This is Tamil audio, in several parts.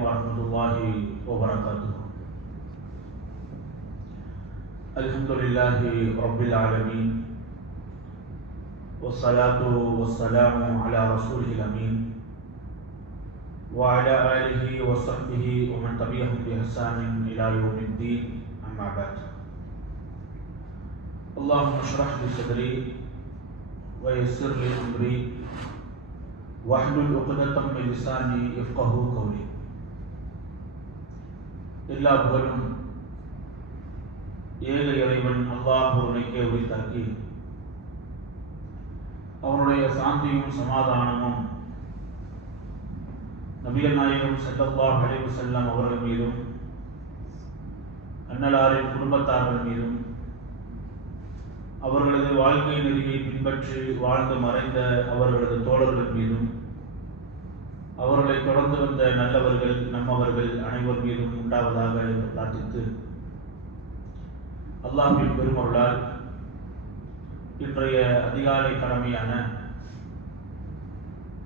ورحمة الله وبركاته. الحمد لله رب العالمين، والصلاة والسلام على رسوله الأمين وعلى آله وصحبه ومن تبعهم بإحسان إلى يوم الدين. أما بعد، اللهم اشرح لي صدري ويسر لي أمري واحلل عقدة من لساني يفقهوا قولي. எல்லா புகழும் ஏக இறைவன் அல்லாஹ் ஒருவனுக்கே உரித்தாக்கி, அவனுடைய சாந்தியும் சமாதானமும் நபிகள் நாயகம் ஸல்லல்லாஹு அலைஹி வஸல்லம் அவர்கள் மீதும் அன்னலாரின் குடும்பத்தார்கள் மீதும் அவர்களது வாழ்க்கை நெறியை பின்பற்றி வாழ்ந்து மறைந்த அவர்களது தோழர்கள் மீதும் அவர்களை தொடர்ந்து வந்த நல்லவர்கள் நம்மவர்கள் அனைவர் மீதும் உண்டாவதாக என்று பிரார்த்தித்து, அல்லாஹ்வின் பெருமருளால் இன்றைய அதிகாலை கடமையான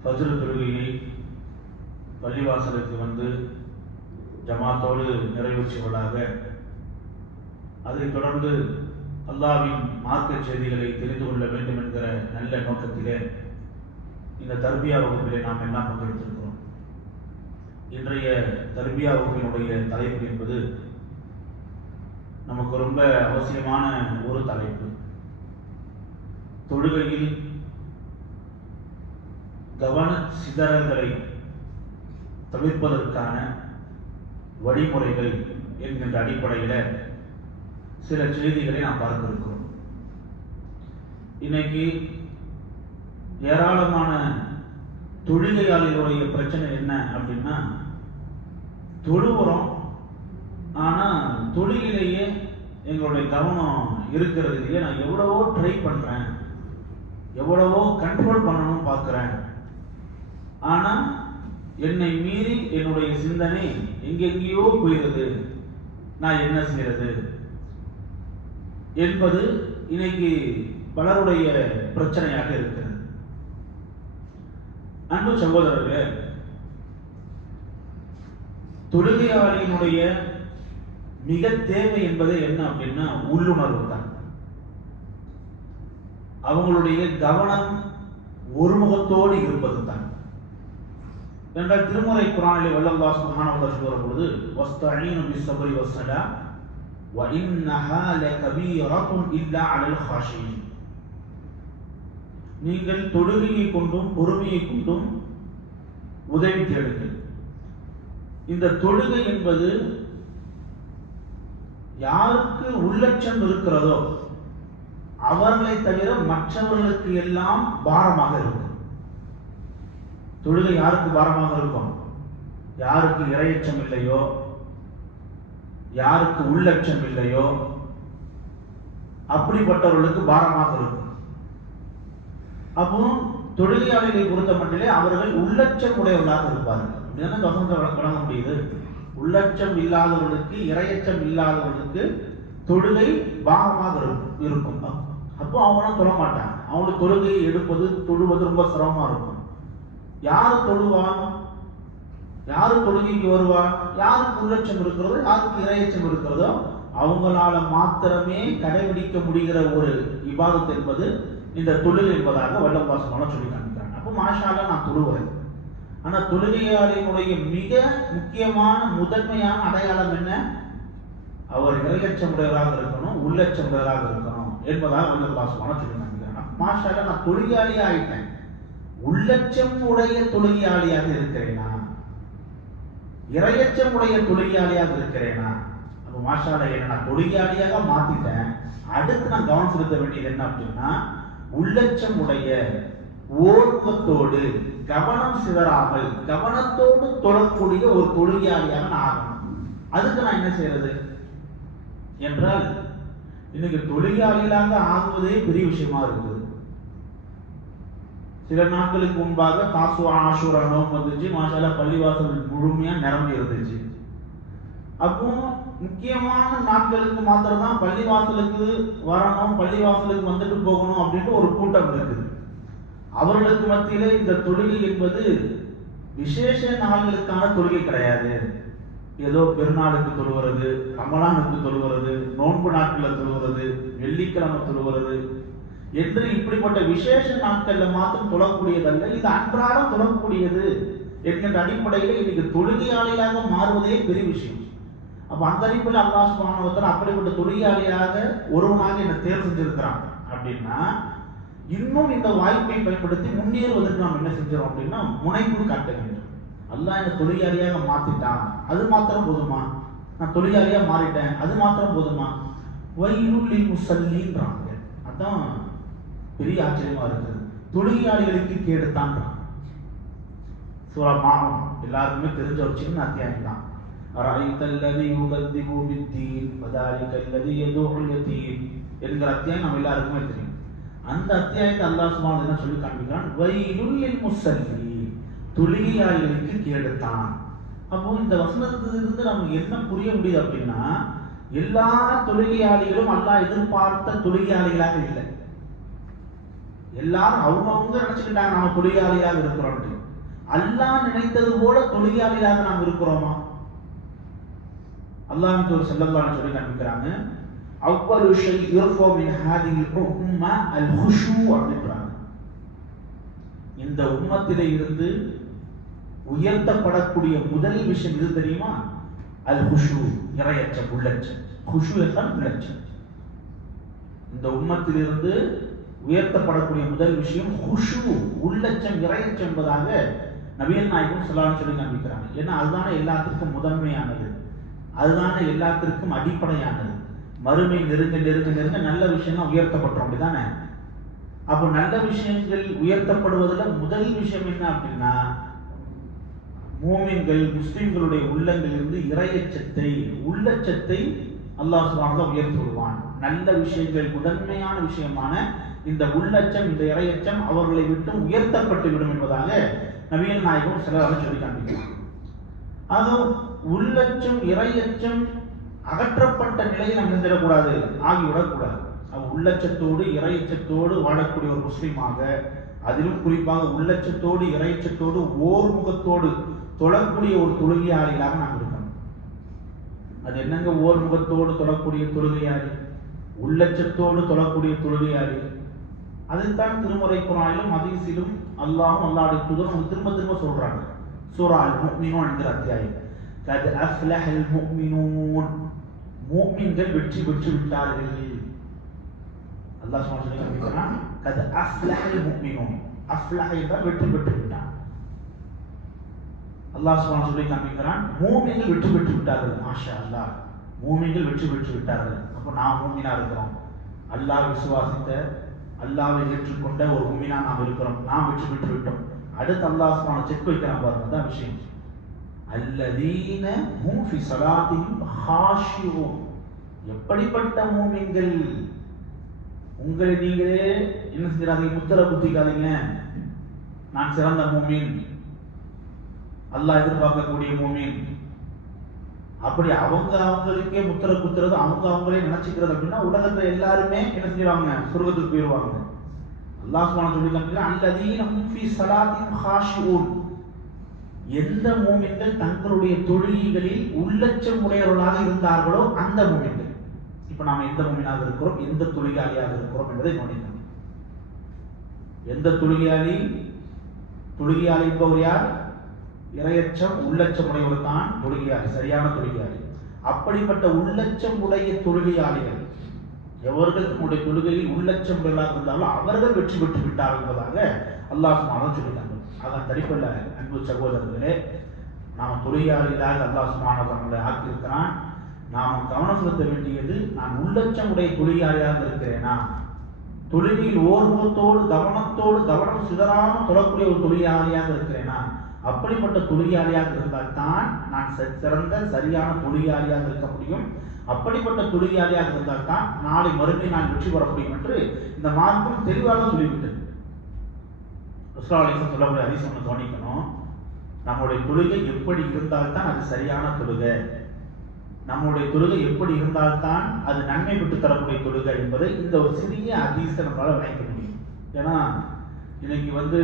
ஃபஜ்ர் தொழுகையை பள்ளிவாசலுக்கு வந்து ஜமாத்தோடு நிறைவேற்றுவதாக, அதைத் தொடர்ந்து அல்லாஹ்வின் மார்க்க செய்திகளை தெரிந்து கொள்ள வேண்டும் என்கிற நல்ல நோக்கத்திலே இந்த தர்பியா வகுப்பிலே நாம் எல்லாம் பங்கெடுத்திருக்கிறோம். இன்றைய தர்பியா வகுப்பினுடைய தலைப்பு என்பது நமக்கு ரொம்ப அவசியமான ஒரு தலைப்பு. தொழுகையில் கவன சிதறல்களை தவிர்ப்பதற்கான வழிமுறைகள் என்கின்ற அடிப்படையில் சில செய்திகளை நாம் பார்க்க இருக்கிறோம். இன்னைக்கு ஏராளமான தொழுகையாளர்களுடைய பிரச்சனை என்ன அப்படின்னா, தொழுகிறோம், ஆனால் தொழுகையிலேயே எங்களுடைய கவனம் இருக்கிறது இல்லையே. நான் எவ்வளவோ ட்ரை பண்ணுறேன், எவ்வளவோ கண்ட்ரோல் பண்ணணும்னு பார்க்குறேன், ஆனால் என்னை மீறி என்னுடைய சிந்தனை எங்கெங்கேயோ போயிடுது, நான் என்ன செய்யறது என்பது இன்னைக்கு பலருடைய பிரச்சனையாக இருக்கிறது. அன்பு சகோதரர்களே, தொழுகையாளியினுடைய மிக தேவை என்பது என்ன அப்படின்னா உள்ளுணர்வு தான். அவங்களுடைய கவனம் ஒருமுகத்தோடு இருப்பது தான். என்றால் திருமுறை குர்ஆனிலே அல்லாஹ் சுப்ஹானஹு வ தஆலா சொல்கிற பொழுது, வஸ்தஈனு பிஸ்ஸப்ரி வஸ்ஸலாஹ் வ இன்னஹா லகபீரத்துன் இல்லா அலல் ஹாஷியின். நீங்கள் தொழுகையை கொண்டும் பொறுமையை கொண்டும் உதவி தேடுங்கள். இந்த தொழுகை என்பது யாருக்கு உள்ளட்சம் இருக்கிறதோ அவர்களை தவிர மற்றவர்களுக்கு எல்லாம் பாரமாக இருக்கும். தொழுகை யாருக்கு பாரமாக இருக்கும்? யாருக்கு இறையச்சம் இல்லையோ, யாருக்கு உள்ளட்சம் இல்லையோ அப்படிப்பட்டவர்களுக்கு பாரமாக இருக்கும். அப்போ தொழுகையாளிகளை பொறுத்த மட்டிலே அவர்கள் உள்ளட்சம் உடையவர்களாக இருப்பார்கள். அப்படிதானே வசனத்தை வழங்க முடியுது. உள்ளட்சம் இல்லாதவர்களுக்கு, இறையச்சம் இல்லாதவர்களுக்கு தொழுகை பாரமாக இருக்கும். அப்போ அவங்களும் தொழ மாட்டாங்க. அவங்களுக்கு தொழுகையை எடுப்பது தொழுவது ரொம்ப சிரமமா இருக்கும். யாரு தொழுவா? யாரு தொழுகைக்கு வருவா? யாருக்கு உள்ளட்சம் இருக்கிறதோ, யாருக்கு இறையச்சம் இருக்கிறதோ அவங்களால மாத்திரமே கடைபிடிக்க முடிகிற ஒரு இபாதத் என்பது இந்த தொழுகை என்பதாக வல்லல்லாஹ் சுப்ஹானஹு சொல்லி காண்பிக்கிறாங்க. அப்போ மாஷா அல்லாஹ் நான் தொழுகிறேன். ஆனால் தொழுகையாளினுடைய மிக முக்கியமான முதன்மையான அடையாளம் என்ன? அவர் இறையச்சம் உடையவராக இருக்கணும், உள்ளட்சம் உடையவராக இருக்கணும் என்பதாக வல்லல்லாஹ் சுப்ஹானஹு சொல்லி காண்பிக்கிறாங்க. மாஷா அல்லாஹ் நான் தொழுகையாளியா ஆயிட்டேன், உள்ளட்சம் உடைய தொழுகையாளியாக இருக்கிறேனா, இறையச்சம் உடைய தொழுகையாளியாக இருக்கிறேனா? அப்போ மாஷா அல்லாஹ் என்ன நான் தொழுகையாளியாக மாத்திட்டேன். அடுத்து நான் கவனம் செலுத்த வேண்டியது என்ன அப்படின்னா, உள்ளட்சம் உடைய ஓர்வத்தோடு கவனம் சிதறாமல் கவனத்தோடு தொழக்கூடிய ஒரு தொழுகையாளியாக நான் ஆகணும். அதுக்கு நான் என்ன செய்யறது என்றால், இன்னைக்கு தொழுகையாளிகளாக ஆகுவதே பெரிய விஷயமா இருக்குது. சில நாட்களுக்கு முன்பாக தாசுவா ஆஷூரா நோம்பு வந்துச்சு. மாஷா அல்லாஹ் பள்ளிவாசல் முழுமையா நிரம்பி இருந்துச்சு. அப்போ முக்கியமான நாட்களுக்கு மாத்திரம் தான் பள்ளிவாசலுக்கு வரணும், பள்ளிவாசலுக்கு வந்துட்டு போகணும் அப்படின்ட்டு ஒரு கூட்டம் இருக்குது. அவர்களுக்கு மத்தியிலே இந்த தொழுகை என்பது விசேஷ நாள்களுக்கான தொழுகை கிடையாது. ஏதோ பெருநாளுக்கு தொழுகிறது, ரமலானுக்கு தொழுகிறது, நோன்பு நாட்களில் தொழுகிறது, வெள்ளிக்கிழமை தொழுகிறது என்று இப்படிப்பட்ட விசேஷ நாட்கள்ல மாத்திரம் தொழக்கூடியதல்ல, இது அன்றாடம் தொழக்கூடியது என்கின்ற அடிப்படையில் இன்னைக்கு தொழுகையாளியாக மாறுவதே பெரிய விஷயம். அப்ப அந்த அடிப்படையில் அல்லாஹ் சுப்ஹானஹு வ தஆலா அப்படிப்பட்ட தொழுகையாளியாக ஒருவனாக என்னை தேர்வு செஞ்சிருக்கிறான் அப்படின்னா, இன்னும் இந்த வாய்ப்பை பயன்படுத்தி முன்னேறுவதற்கு நாம் என்ன செஞ்சோம் அப்படின்னா முனைப்பு காட்ட வேண்டும். அல்லாஹ் என்ன தொழிலாளியாக மாத்திட்டான், அது மாத்திரம் போதுமா? நான் தொழிலாளியா மாறிட்டேன், அது மாத்திரம் போதுமா? வய்லுல் முஸல்லின்றாங்க. அதான் பெரிய ஆச்சரியமா இருக்குது. தொழிலாளிகளுக்கு கேடுத்தான். சூரா மாம் எல்லாருக்குமே தெரிஞ்ச ஒரு சின்ன அத்தியாயம் தான். அரைத்தல்லதி யுகதிபு பித்தீன் வதாலிகல்லதி யதுல் யதீம் என்கிற அத்தியாயம் நம்ம எல்லாருக்குமே தெரியும். அந்த அத்தியாயத்தை அல்லாஹ் சுப்ஹானஹு வ தஆலா சொல்லி காண்பிக்கிறான், வய்லுல் முஸல்லீன், தொழுகையாளிகளுக்கு கேடுத்தான். அப்போ இந்த வசனத்திலிருந்து நமக்கு என்ன புரிய முடியுது அப்படின்னா, எல்லா தொழுகையாளிகளும் அல்லாஹ் எதிர்பார்த்த தொழுகையாளிகளாக இல்லை. எல்லாரும் அவங்க நினைச்சுக்கிட்டாங்க நாம தொழுகையாளியாக இருக்கிறோம். அல்லாஹ் நினைத்தது போல தொழுகையாளியாக நாம் இருக்கிறோமா? அல்லாஹ் ஒரு ஸல்லல்லாஹு சொல்லி காண்பிக்கிறாங்க, அவ்வளு ஷை யுர்ஃபு மின் ஹாதில் உம்ம அல் ஹுஷூ அப்படின்றாங்க. இந்த உம்மத்திலே இருந்து உயர்த்தப்படக்கூடிய முதல் விஷயம் எது தெரியுமா? அல் ஹுஷூ, இறையச்சம், உள்ளச்சம். ஹுஷூ என்றால் உள்ளச்சம். இந்த உம்மத்திலிருந்து உயர்த்தப்படக்கூடிய முதல் விஷயம் ஹுஷூ, உள்ளச்சம், இறையச்சம் என்பதாக நபிகள் நாயகம் ஸல்லல்லாஹு அலைஹி சொல்லி காண்பிக்கிறாங்க. ஏன்னா அதுதானே எல்லாத்திற்கும் முதன்மையானது, அதுதானே எல்லாத்திற்கும் அடிப்படையானது. மறுமை நெருங்க நெருங்க நெருங்க நல்ல விஷயம் உயர்த்தப்பட்டோம், அப்படிதானே? அப்போ நல்ல விஷயங்கள் உயர்த்தப்படுவதில் முதல் விஷயம் என்ன அப்படின்னா, மூமின்கள் முஸ்லிம்களுடைய உள்ளங்களிலிருந்து இறையச்சத்தை, உள்ளச்சத்தை அல்லாஹ் சுப்ஹானஹு வ தஆலா உயர்த்தி விடுவான். நல்ல விஷயங்கள் முதன்மையான விஷயமான இந்த உள்ளச்சம், இந்த இறையச்சம் அவர்களை விட்டு உயர்த்தப்பட்டு விடும் என்பதாக நபிகள் நாயகம் ஸல்லல்லாஹு அலைஹி சொல்லி காண்பிக்கிறார். ஆக உள்ளச்சம், இறையச்சம் அகற்றப்பட்ட நிலையில் நாம் நின்றுடக்கூடாது, ஆகிவிடக்கூடாது. உள்ளச்சத்தோடு இறையச்சத்தோடு வாழக்கூடிய ஒரு முஸ்லீமாக, அதிலும் குறிப்பாக உள்ளச்சத்தோடு இறையச்சத்தோடு ஓர் முகத்தோடு தொழக்கூடிய ஒரு தொழுகையாளிகளாக நாம் இருக்கணும். அது என்னங்க ஓர் முகத்தோடு தொழக்கூடிய தொழுகையாளி, உள்ளச்சத்தோடு தொழக்கூடிய தொழுகையாளி? அதைத்தான் திருமறை குர்ஆனிலும் ஹதீஸிலும் அல்லாஹ்வும் அல்லாஹ்வுடைய தூதரும் திரும்ப திரும்ப சொல்றாங்க. சூரா அல் முஃமினூன் என்கிற அத்தியாயம், கத் அஃப்லஹல் முஃமினூன், முஃமின்கள் வெற்றி பெற்று விட்டார்கள். அல்லாஹ் சுப்ஹானஹு வ தஆலா கத் அஃப்லஹல் முஃமினூன், அஃப்லஹ என்றால் வெற்றி பெற்று விட்டான். அல்லாஹ் சுப்ஹானஹு சொல்லி காண்பிக்கிறான், மூமின்கள் வெற்றி பெற்று விட்டார்கள். மாஷா அல்லாஹ், மூமின்கள் வெற்றி பெற்று விட்டார்கள். அப்போ நாம் மூமினா இருக்கிறோம். அல்லாஹ் விசுவாசித்த, அல்லாஹ்வை ஏற்றுக்கொண்ட ஒரு மூமினா நாம் இருக்கிறோம். நாம் வெற்றி பெற்று விட்டோம். அடுத்து அல்லாஹ் சுப்ஹானஹு செக் வைக்கிறான் பாருங்க, அதான் விஷயம். அல்லதீன ஹும் ஃபி ஸலாத்திஹிம் ஹாஷிஊன், எப்படிப்பட்ட மூமின்கள்? உங்களை நீங்களே என்ன செய்யாதீங்க, முத்திர குத்திக்காதீங்க. நான் சிறந்த மூமின், அல்லாஹ் எதிர்பார்க்கக்கூடிய மூமின். அப்படி அவங்களுக்கே முத்திர குத்துறது, அவங்களே நினைச்சுக்கிறது அப்படின்னா உலகத்துல எல்லாருமே என்ன செய்வாங்க, சொர்க்கத்துக்கு போயிடுவாங்க. அல்லாஹ் சுப்ஹானஹு சொல்லி காண்பிக்கிறான், அல்லதீன ஹும் ஃபீ ஸலாத்திஹிம் ஹாஷிஊன், எந்த மூமின்கள் தங்களுடைய தொழுகைகளில் உள்ளச்சம் உடையவர்களாக இருந்தார்களோ அந்த மூமின்கள். இப்ப நாம எந்த மூமினாக இருக்கிறோம், எந்த தொழுகையாளியாக இருக்கிறோம் என்பதை கவனிக்கணும். எந்த தொழுகையாளி? தொழுகையாளி என்பவர் யார்? இறையச்சம், உள்ளச்சம் உடையவர் தான் தொழுகையாளி, சரியான தொழுகையாளி. அப்படிப்பட்ட உள்ளச்சம் உடைய தொழுகையாளிகள் எவர்கள் தன்னுடைய தொழுகையில் உள்ளச்சம் உடையவர்களாக இருந்தாலும் அவர்கள் வெற்றி பெற்று விட்டார்கள் என்பதாக அல்லாஹ் சுப்ஹானஹு சொல்லிட்டாங்க. அதன் தடிப்பல்ல அன்பு சகோதரர்களே, நாம் தொழுகையாளிகளாக அல்லாஹ் சுப்ஹானஹு நம்மளை ஆக்கியிருக்கிறான். நாம் கவனம் செலுத்த வேண்டியது, நான் உள்ளச்சம் உடைய தொழுகையாளியாக இருக்கிறேனா, தொழுகையில் ஓர்வத்தோடு கவனத்தோடு கவனம் சிதறாமல் தொழக்கூடிய ஒரு தொழுகையாளியாக இருக்கிறேனா? அப்படிப்பட்ட தொழுகையாளியாக இருந்தால் தான் நான் சிறந்த சரியான தொழுகையாளியாக இருக்க முடியும். அப்படிப்பட்ட தொழுகையாளியாக இருந்தால் தான் நாளை மறுபடியும் நான் வெற்றி பெற முடியும் என்று இந்த மார்க்கம் தெளிவாக சொல்லிவிட்டது. ரசூலுல்லாஹி ஸல்லல்லாஹு அலைஹி வஸல்லம் சொல்லக்கூடிய ஹதீஸ் ஒன்று கவனிக்கணும். நம்முடைய தொழுகை எப்படி இருந்தால்தான் அது சரியான தொழுகை, நம்முடைய தொழுகை எப்படி இருந்தால்தான் அது நன்மை பெற்று தரக்கூடிய தொழுகை என்பதை இந்த ஒரு சிறிய ஹதீஸை நம்மளால விளக்க முடியும். ஏன்னா இன்னைக்கு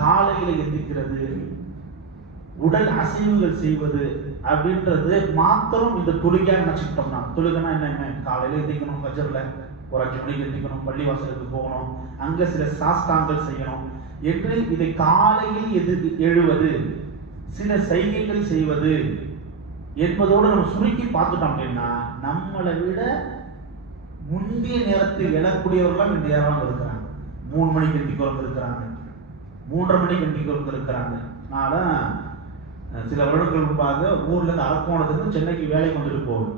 காலையில எந்திக்கிறது, உடல் அசைவுகள் செய்வது அப்படின்றது மாத்திரம் இந்த தொழுகையா நினைச்சுக்கிட்டோம்னா, தொழுகைனா என்ன, காலையில எந்திக்கணும், ஃபஜ்ர்ல ஒரு 5 மணிக்கு எந்திக்கணும், பள்ளிவாசலுக்கு போகணும், அங்க சில சாஸ்தாங்கள் செய்யணும் என்று இதை காலையில் எழுவது, சில சைகைகள் செய்வது என்பதோடு நம்ம சுருக்கி பார்த்துட்டோம் அப்படின்னா, நம்மளை விட முந்தைய நேரத்தில் எழக்கூடியவர்கள் இந்த நேரம் இருக்கிறாங்க. 3 மணிக்கு எந்திக்கிறவங்க இருக்கிறாங்க, 3:30 மணிக்கு எந்திக்கிறவங்க இருக்கிறாங்க. நான் சில வருடங்கள் முன்பாக ஊர்ல இருந்து அரக்கோணத்துக்கு சென்னைக்கு வேலைக்கு வந்துட்டு போகணும்.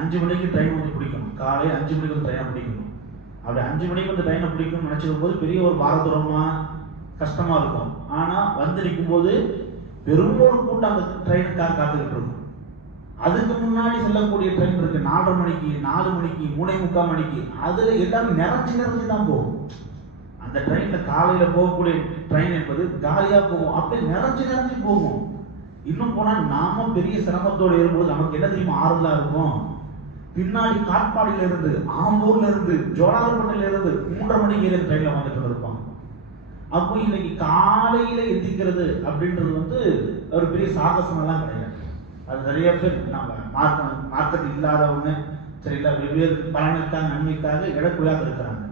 5 மணிக்கு ட்ரெயின் வந்து பிடிக்கணும், காலை 5 மணிக்கு வந்து ட்ரெயினை பிடிக்கணும். அப்படி 5 மணிக்கு வந்து ட்ரெயினை பிடிக்கணும்னு நினைச்சிருக்கும் போது பெரிய ஒரு பாரதூரமா கஷ்டமா இருக்கும். ஆனா வந்து நிற்கும் போது பெரும் ஒரு கூட்டம் அந்த ட்ரெயினுக்காக காத்துக்கிட்டு இருக்கும். அதுக்கு முன்னாடி செல்லக்கூடிய ட்ரெயின் இருக்கு, 4:30 மணிக்கு, 4 மணிக்கு, 3:45 மணிக்கு, அதுல எல்லாமே நிறைஞ்சு தான் போகும். அந்த ட்ரெயின்ல காலையில போகக்கூடிய ட்ரெயின் என்பது காலியா போகும், அப்படியே நிறைஞ்சு போகும். இன்னும் போனா நாம பெரிய சிரமத்தோடு ஏறும்போது நமக்கு என்ன தெரியுமா ஆறுதலா இருக்கும், பின்னாடி காட்பாடியில இருந்து, ஆம்பூர்ல இருந்து, ஜோலார்பேட்டையில இருந்து 3:30 மணிக்கு ஏறி ட்ரெயின்ல வந்துட்டு இருப்பாங்க. அப்போ இன்னைக்கு காலையில எந்திக்கிறது அப்படின்றது வந்து ஒரு பெரிய சாகசம் எல்லாம் கிடையாது. அது நிறைய பேர் நம்ம மார்க்கெட் இல்லாதவங்க சரிங்களா, வெவ்வேறு பலனுக்காக நன்மைக்காக இடக்குள்ளாக இருக்கிறாங்க.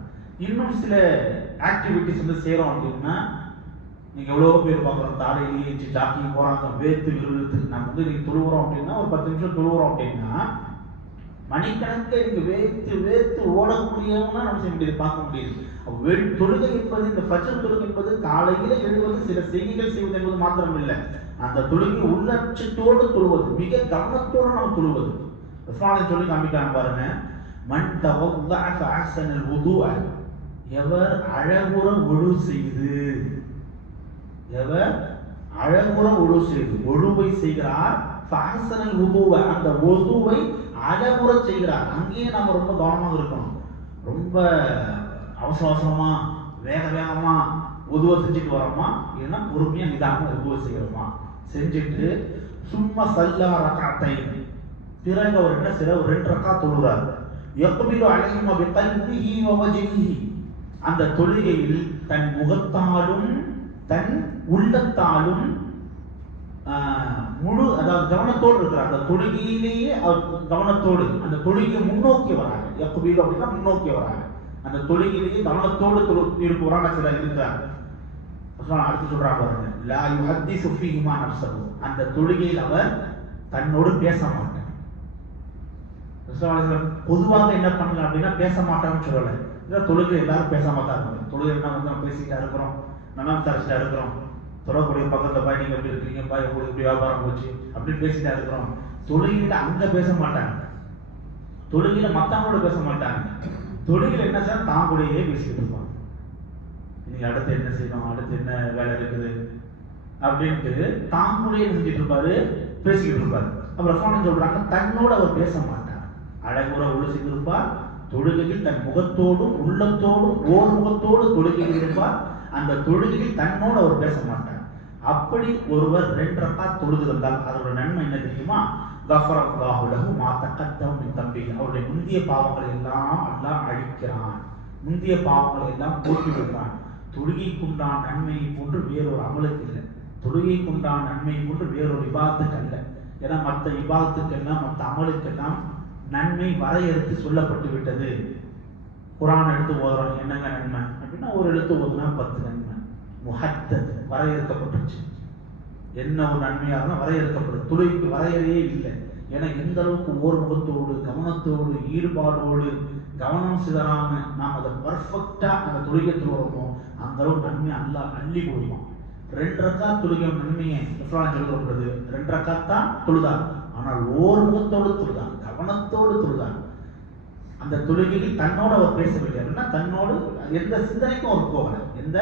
இன்னும் சில ஆக்டிவிட்டிஸ் வந்து செய்யறோம் அப்படின்னா, நீங்க எவ்வளவோ பேர் பார்க்குறோம், காலையிலேயே ஜாக்கிங் போறாங்க, வேர்த்து விறுவிறுத்து. நம்ம வந்து நீங்க தொழுகிறோம் அப்படின்னா, ஒரு 10 நிமிஷம் தொழுகிறோம் அப்படின்னா, மணிக்கணக்கை நீங்க வேர்த்து ஓடக்கூடியவங்க நம்ம செய்ய முடியாது, பார்க்க முடியுது. தொழுகை என்பது, இந்த ஃபஜ்ர் தொழுகை என்பது காலையில எழுவது, சில செய்திகள் செய்வது என்பது மாத்திரம் இல்லை. அந்த தொழுகை உள்ளட்சத்தோடு தொழுவது, மிக கவனத்தோடு நம்ம தொழுவது. ரசூலுல்லாஹி சொல்லி காமிக்கிறாங்க பாருங்க, மன் தவல்லஅ ஃபஅஹ்ஸனல் வுதுஅ, எவர் அழகுற ஒழு செய்து, எவர் அழகுற ஒழு செய்து, ஒழுவை செய்கிறார், ஃபஅஹ்ஸனல் வுதுஅ, அந்த வுதுவை அழகுற செய்கிறார். அங்கேயே நாம ரொம்ப கவனமாக இருக்கணும். ரொம்ப அவசரமா வேகமா உதுவ செஞ்சுட்டு வரோமா, இல்லைன்னா பொறுமையா நிதானமா உதுவ செய்யறோமா, செஞ்சுட்டு சும்மா சல்லா ரகாத்தைன், பிறகு அவர் என்ன செய்யறார், 2 ரக்காத் தொழுகிறார். யக்பிலு அலைஹிமா பிகல்பிஹி வ வஜ்ஹிஹி, அந்த தொழுகையில் தன் முகத்தாலும் தன் உள்ளத்தாலும் முழு, அதாவது கவனத்தோடு இருக்கிறார். அந்த தொழுகையிலேயே அவர் கவனத்தோடு அந்த தொழுகையை முன்னோக்கி வராங்க. யக்பிலு அப்படின்னா முன்னோக்கி வராங்க. அந்த தொழுகையிலேயே கவனத்தோடு இருப்பவரான சிலர் இருக்கிறார். அடுத்து சொல்றாங்க பாருங்க, லா யுஹத்திஸு ஃபீஹிமா நஃப்ஸஹு, அந்த தொழுகையில் அவர் தன்னோடு பேச மாட்டார். பொதுவாக என்ன பண்ணலாம் அப்படின்னா பேச மாட்டான்னு சொல்லலை. இல்லை தொழுகை எல்லாரும் பேச மாட்டாங்க. தொழுகை என்ன வந்து நம்ம பேசிக்கிட்டா இருக்கிறோம், நல்லா விசாரிச்சுட்டா இருக்கிறோம், தொடரக்கூடிய பக்கத்தில் பாய் நீங்க எப்படி இருக்கிறீங்க, பாய் உங்களுக்கு எப்படி வியாபாரம் போச்சு அப்படின்னு பேசிட்டா இருக்கிறோம். தொழுகையில அங்க பேச மாட்டாங்க, தொழுகையில மத்தவங்களோட பேச மாட்டாங்க. தொழுகையில் என்ன சார், தான் கூடயே பேசிக்கிட்டு இருப்பாங்க. இன்னைக்கு அடுத்து என்ன செய்யணும், அடுத்து என்ன வேலை இருக்குது அப்படின்ட்டு தான் கூடயே செஞ்சுட்டு இருப்பாரு, பேசிக்கிட்டு இருப்பாரு. அப்புறம் ரசூலுல்லாஹி சொல்றாங்க, தன்னோட அவர் பேச மாட்டார், அழகுற ஒழு செய்திருப்பார். தொழுகையில் தன் முகத்தோடும் உள்ளத்தோடும் ஓர் முகத்தோடு தொழுகையில் இருப்பார். அந்த தொழுகையில் தன்னோடு அவர் பேச மாட்டார். அப்படி ஒருவர் 2 ரக்காத் தொழுது வந்தால் அதோட நன்மை என்ன தெரியுமா, கஃபரல்லாஹு லஹு மா தகத்தம மின் தம்பிஹி, அவருடைய முந்திய பாவங்களை எல்லாம் அல்லாஹ் அழிக்கிறான், முந்திய பாவங்களை எல்லாம் போக்கி விடுறான். தொழுகைக்குண்டான நன்மையை போன்று வேறொரு அமலுக்கு இல்லை, தொழுகைக்குண்டான நன்மையை போன்று வேறொரு இபாதத்துக்கு அல்ல. ஏன்னா மற்ற இபாதத்துக்கெல்லாம் மற்ற அமலுக்கெல்லாம் நன்மை வரையறுத்து சொல்லப்பட்டு விட்டது. குர்ஆன் எடுத்து ஓதுறோம், என்னங்க நன்மை அப்படின்னா, ஒரு எழுத்து ஓதுனா 10 நன்மை. முஹத்தத் வரையறுக்கப்பட்டுச்சு, என்ன ஒரு நன்மையாக இருந்தால் வரையறுக்கப்படுது. தொழுகைக்கு வரையறையே இல்லை. ஏன்னா எந்த அளவுக்கு ஓர் முகத்தோடு கவனத்தோடு ஈடுபாடோடு கவனம் சிதறாம நாம் அதை பர்ஃபெக்டா அந்த தொழுகை தொழுகிறோமோ அந்த அளவு நன்மை அல்லாஹ் அள்ளி போடுவான். 2 ரக்காத் தொழுகை நன்மையை சொல்லப்படுது. 2 ரக்காத் தான் தொழுதார், ஆனால் ஓர் முகத்தோடு தொழுதார், கவனத்தோடு தொழுதார். அந்த தொழுகையில் தன்னோடு அவர் பேசவில்லை அப்படின்னா, தன்னோடு எந்த சிந்தனைக்கும் அவர் போகல, எந்த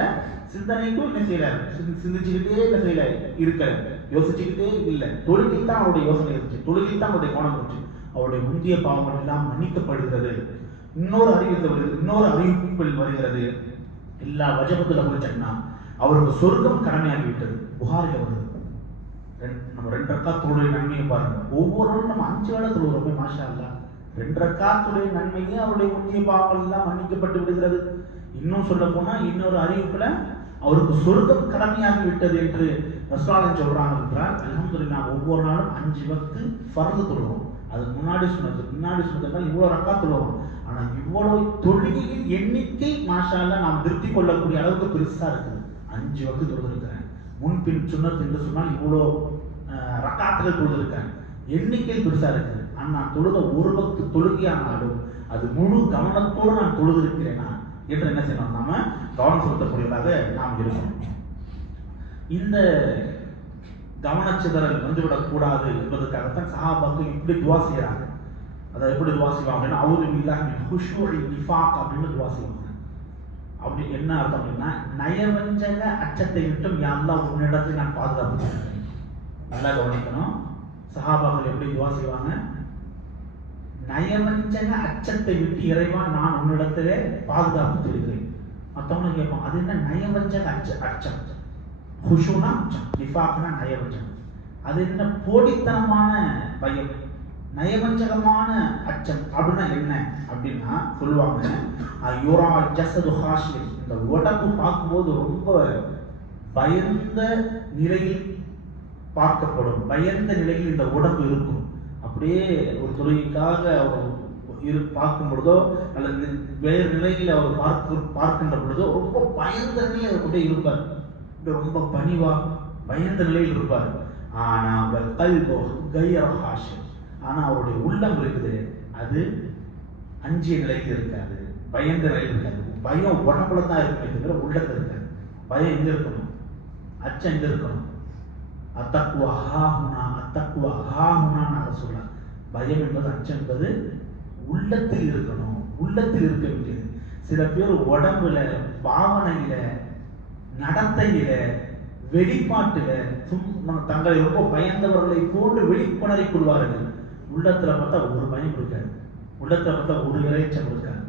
சிந்தனைக்கும் என்ன செய்யல, சிந்திச்சுக்கிட்டே என்ன செய்யல இருக்கல, யோசிச்சுக்கிட்டே இல்லை. தொழுகையில் தான் அவருடைய யோசனை இருந்துச்சு, தொழுகையில் தான் அவருடைய கவனம் இருந்துச்சு. அவருடைய முந்திய பாவங்கள் எல்லாம் மன்னிக்கப்படுகிறது. இன்னொரு அறிவிப்பில் வருகிறது, எல்லா வஜபத்துல போச்சுன்னா அவருக்கு சொர்க்கம் கடமையாகிவிட்டது. புகாரில் வருது. நம்ம 2 ரக்காத் தொழுகை நன்மையை பாருங்க. ஒவ்வொருவரும் நம்ம 5 வேளை தொழுகிறோமே, மாஷா அல்லாஹ். 2 ரக்காத் தொழுகை நன்மையே அவருடைய முந்திய பாவங்கள் எல்லாம் மன்னிக்கப்பட்டு விடுகிறது. இன்னும் சொல்ல போனா இன்னொரு அறிவிப்புல அவருக்கு சொர்க்கம் கடமையாகி விட்டது என்று ரசூலுல்லாஹ் சொல்றாங்க என்றால் அல்ஹம்துலில்லாஹ் ஒவ்வொரு நாளும் 5 வக்து ஃபர்து தொழுவோம். அதுக்கு முன்னாடி சொன்னதுனால் இவ்வளோ ரக்கா தொழுவோம். ஆனால் இவ்வளோ தொழுகையின் எண்ணிக்கை மாஷா அல்லாஹ் நாம் திருப்தி கொள்ளக்கூடிய அளவுக்கு பெருசாக இருக்குது. 5 வக்து தொழுதிருக்கிறேன். முன்பின் சுன்னத் என்று சொன்னால் இவ்வளோ ரக்காத்துகள் தொழுதிருக்கிறேன். எண்ணிக்கை பெருசாக இருக்குது. ஆனால் நான் தொழுத ஒரு வக்து தொழுகையானாலும் அது முழு கவனத்தோடு நான் தொழுதிருக்கிறேனா என்று என்ன செய்யணும், நாம கவனம் செலுத்தக்கூடியதாக நாம் இருக்கணும். இந்த கவனச்சிதறல் வந்துவிடக்கூடாது என்பதற்காகத்தான் சஹாபாக்கள் இப்படி துவா செய்யறாங்க. அதை எப்படி துவா செய்வாங்க அப்படின்னா அவுது பில்லாஹி மின் குஷூஇ நிஃபாக் அப்படின்னு துவா செய்வாங்க. அப்படி என்ன அர்த்தம் அப்படின்னா நயவஞ்சக அச்சத்தை விட்டும் யா அல்லாஹ் உன்னிடத்தில் நான் பாதுகாப்பு செய்கிறேன். நல்லா கவனிக்கணும். சஹாபாக்கள் எப்படி துவா செய்வாங்க? நயவஞ்சக அச்சத்தை விட்டு இறைவா நான் உன்னிடத்திலே பாதுகாப்பு தருகிறேன். மற்றவங்க கேட்பாங்க அது என்ன நயவஞ்சக அச்சம்? குஷூனா அச்சம், நிஃபாக்னா நயவஞ்சகம். அது என்ன போடித்தனமான பயம், நயவஞ்சகமான அச்சம் அப்படின்னா என்ன அப்படின்னா சொல்லுவாங்க யுரா ஜஸது ஹாஷியன், இந்த உடம்பு பார்க்கும்போது ரொம்ப பயந்த நிலையில் பார்க்கப்படும். பயந்த நிலையில் இந்த உடம்பு இருக்கும். அப்படியே ஒரு தொழுகைக்காக அவர் பார்க்கும் பொழுதோ அல்லது வேறு நிலையில் அவர் பார்க்கின்ற பொழுதோ ரொம்ப பயந்த நிலையில் அவர் கொண்டே இருப்பார். ரொம்ப பணிவா பயந்த நிலையில் இருப்பார். ஆனா அவருடைய உள்ளம் இருக்குது, அது அஞ்சிய நிலையில் இருக்காது, பயந்த நிலையில் இருக்காது. பயம் உடம்புல தான் இருக்குமே தவிர உள்ளத்தில் இருக்காது. பயம் எங்க இருக்கணும்? அச்சம் எங்க இருக்கணும்? அத்தக்குவா ஹாஹுனான்னு சொல்ல. பயம் என்பது அச்சம் என்பது உள்ளத்தில் இருக்கணும், உள்ளத்தில் இருக்க வேண்டியது. சில பேர் உடம்புல, பாவனையில, நடத்தையில, வெளிப்பாட்டுல தங்களை ரொம்ப பயந்தவர்களை போன்று வெளிக்கொணரை கொள்வார்கள். உள்ளத்துல பார்த்தா ஒரு பயம் இருக்காது, உள்ளத்துல பார்த்தா ஒரு இறைச்சம் இருக்காது.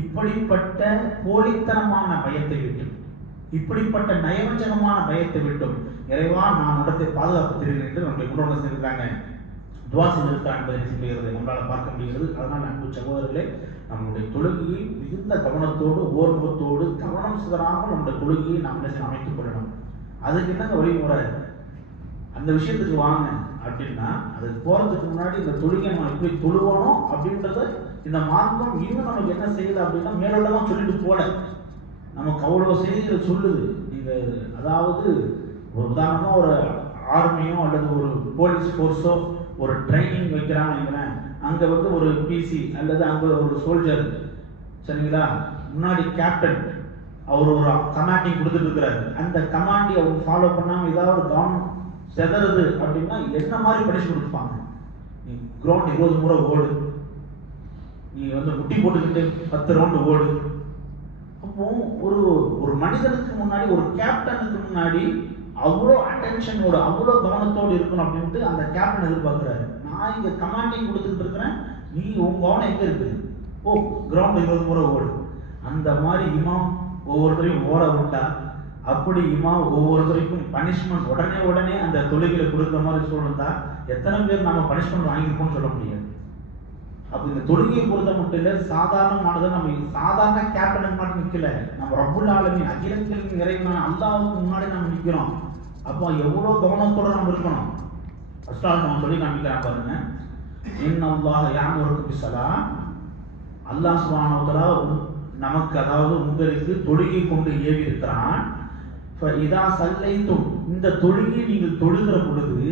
இப்படிப்பட்ட போலித்தனமான பயத்தை விட்டும், இப்படிப்பட்ட நயவஞ்சகமான பயத்தை விட்டும் இறைவா நான் இடத்தை பாதுகாப்பு தெரிகிறேன் என்று நம்முடைய முன்னோர்கள் செஞ்சிருக்காங்க, துவா செய்திருக்காங்க என்பதை செய்கிறது நம்மளால் பார்க்க முடிகிறது. அதனால் அன்பு சகோதரர்களே, நம்முடைய தொழுகையை மிகுந்த கவனத்தோடு ஓர்வத்தோடு கவனம் சிதறாமல் நம்முடைய தொழுகையை நாம் அமைத்துக் கொள்ளணும். அதுக்கு என்னங்க வழிமுறை? அந்த விஷயத்துக்கு வாங்க அப்படின்னா அதுக்கு போறதுக்கு முன்னாடி இந்த தொழுகை நம்ம எப்படி தொழுவணும் அப்படின்றத இந்த மார்க்கம் இன்னும் நமக்கு என்ன செய்யுது அப்படின்னா மேலோட்டமா சொல்லிட்டு போல நமக்கு அவ்வளவு செய்திகள் சொல்லுது. நீங்க அதாவது ஒரு உதாரணமா ஒரு ஆர்மியோ அல்லது ஒரு போலீஸ் ஃபோர்ஸோ ஒரு ட்ரைனிங் வைக்கிறாங்க, அங்க வந்து ஒரு பிசி அல்லது அங்க ஒரு சோல்ஜர், சரிங்களா, முன்னாடி கேப்டன் அவர் ஒரு கமாண்டிங் கொடுத்துட்டு இருக்கிறாரு. அந்த கமாண்டி அவங்க ஃபாலோ பண்ணாம ஏதாவது கவனம் செதறுது அப்படின்னா என்ன மாதிரி படிச்சு கொடுப்பாங்க? நீ கிரவுண்ட் 20 முறை ஓடு, நீ வந்து முட்டி போட்டுக்கிட்டு 10 ரவுண்டு ஓடு. அப்போ ஒரு ஒரு மனிதனுக்கு முன்னாடி, ஒரு கேப்டனுக்கு முன்னாடி அவ்வளோ அட்டென்ஷனோட அவ்வளோ கவனத்தோடு இருக்கணும் அப்படின்ட்டு அந்த கேப்டன் எதிர்பார்க்கிறாரு. நான் இங்க கமாண்டிங் கொடுத்துட்டு இருக்கிறேன், நீ உங்க கவனம் எங்க இருக்கு? ஓ, கிரவுண்ட் 20 முறை ஓடு. அந்த மாதிரி இமாம் ஒவ்வொருத்தரையும் ஓட விட்டா, அப்படி இமாம் ஒவ்வொருத்தருக்கும் பனிஷ்மெண்ட் உடனே அந்த தொழுகையில கொடுக்குற மாதிரி சொல்லிருந்தா எத்தனை பேர் நாம பனிஷ்மெண்ட் வாங்கியிருப்போம்னு சொல்ல முடியாது. அப்ப இந்த தொழுகையை பொறுத்த மட்டும் இல்ல, சாதாரணமானதை நம்ம சாதாரண கேப்டனுக்கு மட்டும் நிக்கல, நம்ம ரப்புல் ஆலமீன் அகிலத்தின் இறைவன் அல்லாஹ்வுக்கு முன்னாடி நம்ம நிக்கிறோம். அப்போ எவ்வளவு கவனத்தோட நம்ம இருக்கணும். ஃபர்ஸ்ட் நம்ம சொல்லி காமிக்கிறான் பாருங்க, இன்னல்லாஹ யஅமுரு பிஸ்ஸலாம், அல்லாஹ் சுப்ஹானஹு வ தஆலா நமக்கு அதாவது உங்களுக்கு தொழுகை கொண்டு ஏவி இருக்கிறான். இதா சல்லைத்தும், இந்த தொழுகையை நீங்கள் தொழுகிற பொழுது,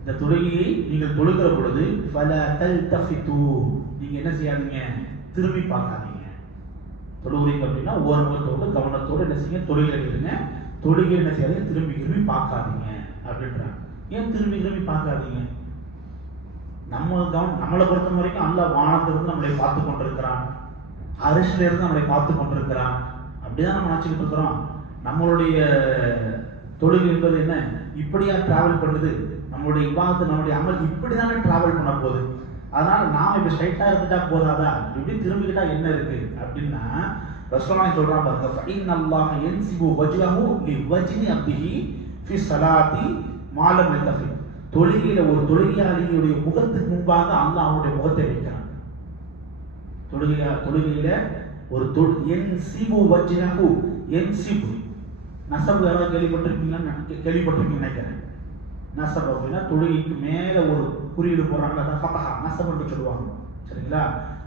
இந்த தொழுகையை நீங்கள் தொழுகிற பொழுது ஃபல தல்தஃபிது, நீங்க என்ன செய்யாதீங்க, திரும்பி பார்க்காதீங்க. தொழுகிறீங்க அப்படின்னா ஓர்வத்தோடு கவனத்தோடு என்ன செய்யுங்க, தொழுகையில இருங்க. தொழுகை என்ன செய்யாதீங்க, திரும்பி பார்க்காதீங்க அப்படின்றாங்க. ஏன் திரும்பி பார்க்காதீங்க? நம்மளை பொறுத்த வரைக்கும் அல்லாஹ் வானத்திலிருந்து நம்மளை பார்த்து கொண்டிருக்கிறான், அரிசில இருந்து நம்மளை பார்த்து கொண்டிருக்கிறான். அப்படிதான் நம்ம நினைச்சுக்கிட்டு இருக்கிறோம். நம்மளுடைய தொழுகை என்பது என்ன, இப்படியா டிராவல் பண்ணுது? நம்மளுடைய இபாதத், நம்மளுடைய அமல் இப்படிதானே டிராவல் பண்ண போகுது. அதனால நாம இப்ப ஸ்ட்ரைட்டா இருந்துட்டா போதாதா, இப்படி திரும்பிக்கிட்டா என்ன இருக்கு அப்படின்னா ரசூலுல்லாஹ் சொல்றாங்க பாருங்க, ஃபஇன்னல்லாஹ யன்சிபு வஜ்ஹஹு லிவஜ்ஹி அப்திஹி ஃபி ஸலாத்தி மா லம் யல்தஃபித். தொழுகையில ஒரு தொழுகையாளியுடைய முகத்துக்கு முன்பாக அல்லாஹ் அவருடைய முகத்தை வைக்கிறான். தொழுகையில ஒரு யன்சிபு வஜ்ஹஹு, யன்சிபு நசபு யாராவது கேள்விப்பட்டிருக்கீங்கன்னு நினைக்கிறேன். நசப் அப்படின்னா தொழுகைக்கு மேலே ஒரு குறியீடு போடுறாங்க, அதான் ஃபதஹா நசப் என்று சொல்லுவாங்க. சரிங்களா?